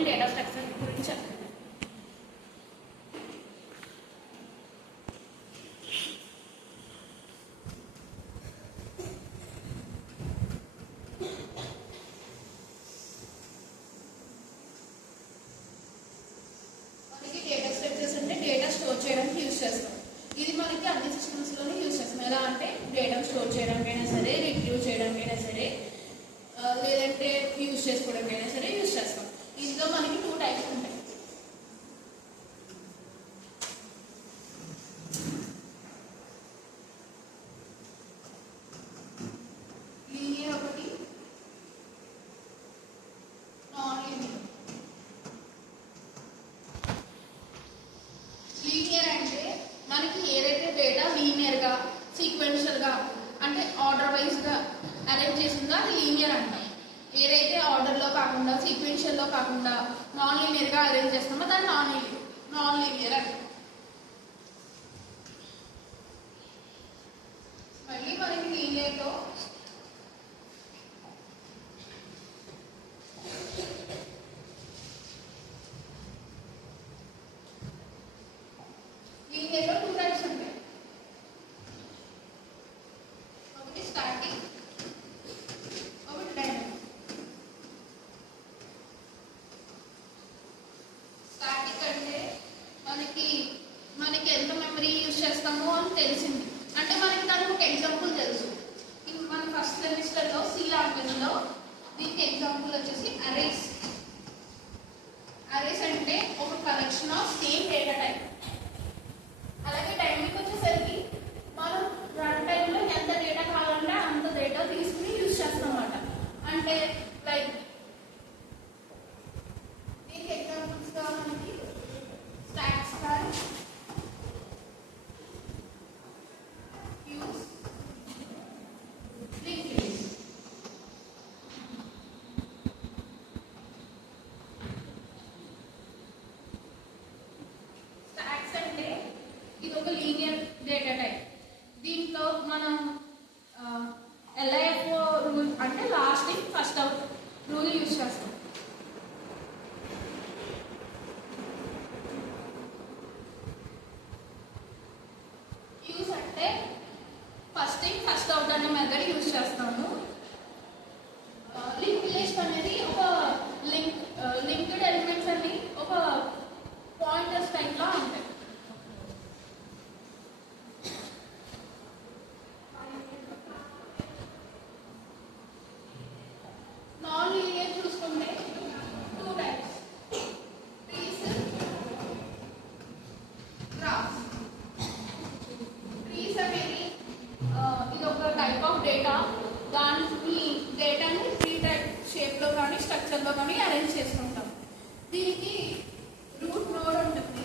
నేను data structure గురించి చెప్తాను. మనకి డేటా స్ట్రక్చర్స్ అంటే డేటా స్టోర్ చేయడానికి యూజ్ చేస్తాం. ఇది మనకి అన్ని సిస్టమ్స్లోనే యూజ్ చేస్తాం. ఎలా అంటే డేటా స్టోర్ చేయడానికైనా సరే, రిట్రీవ్ చేయడానికైనా సరే, లేదంటే యూజ్ చేసుకోవడానికైనా సరే యూజ్ చేస్తాం. ఇందులో మనకి 2 టైప్స్ ఉంటాయి. లీనియర్ ఒకటి, నాన్ లీనియర్. లీనియర్ అంటే మనకి ఏదైతే డేటా లీనియర్గా సీక్వెన్షియల్గా అంటే ఆర్డర్ వైజ్గా అరేంజ్ చేసిందో అది లీనియర్ అంటాం. ఏదైతే ఆర్డర్లో కాకుండా సీక్వెన్షియల్లో కాకుండా నాన్ లీనియర్గా అరేంజ్ చేస్తామో దాన్ని నాన్ లీనియర్ అంటాం. మళ్ళీ మనకి లీనియర్లో లీనియర్లో 2 టైప్స్ ఉంటాయి. ఒకటి స్టాటిక్, ఒకటి డైనమిక్. స్టాటిక్ అంటే మనకి ఎంత మెమరీ యూజ్ చేస్తామో అని తెలిసింది. అంటే మనకి దానికి ఒక ఎగ్జాంపుల్ తెలుసు. మన ఫస్ట్ సెమిస్టర్లో సి లాంగ్వేజ్లో దీనికి ఎగ్జాంపుల్ వచ్చేసి అరేస్. అరేస్ అంటే ఒక collection of same data type. అలాగే డైనమిక్ వచ్చేసరికి మనం రన్ టైంలో ఎంత డేటా కావాలంటే అంత డేటా తీసుకుని యూజ్ చేస్తాం అన్నమాట. అంటే లైక్ దీనికి ఎగ్జాంపుల్స్గా మనకి స్టాక్స్ కార్, క్యూస్, లింక్డ్ లిస్ట్. స్టాక్స్ అంటే ఇది ఒక లీనియర్ డేటా టైప్. దీంట్లో మనం LIFO రూల్ అంటే last in first out rule use చేస్తాం. యూజ్ అంటే ఫస్ట్ ఇన్ ఫస్ట్ అవుట్ అనే మెథడ్ యూజ్ చేస్తాము. లింక్డ్ లిస్ట్ అనేది ఒక లింక్డ్ ఎలిమెంట్స్ అన్ని ఒక పాయింటర్స్ టైప్లో ఉంటాయి. నాన్ లీనియర్ చూసుకుంటే 2 టైప్స్, ట్రీస్, గ్రాఫ్స్. ట్రీస్ అనేది ఇది ఒక టైప్ ఆఫ్ డేటా. దాని డేటాని ట్రీ టైప్ షేప్లో కానీ స్ట్రక్చర్లో కానీ అరేంజ్ చేసుకుంటాం. దీనికి రూట్ నోడ్ ఉంటుంది.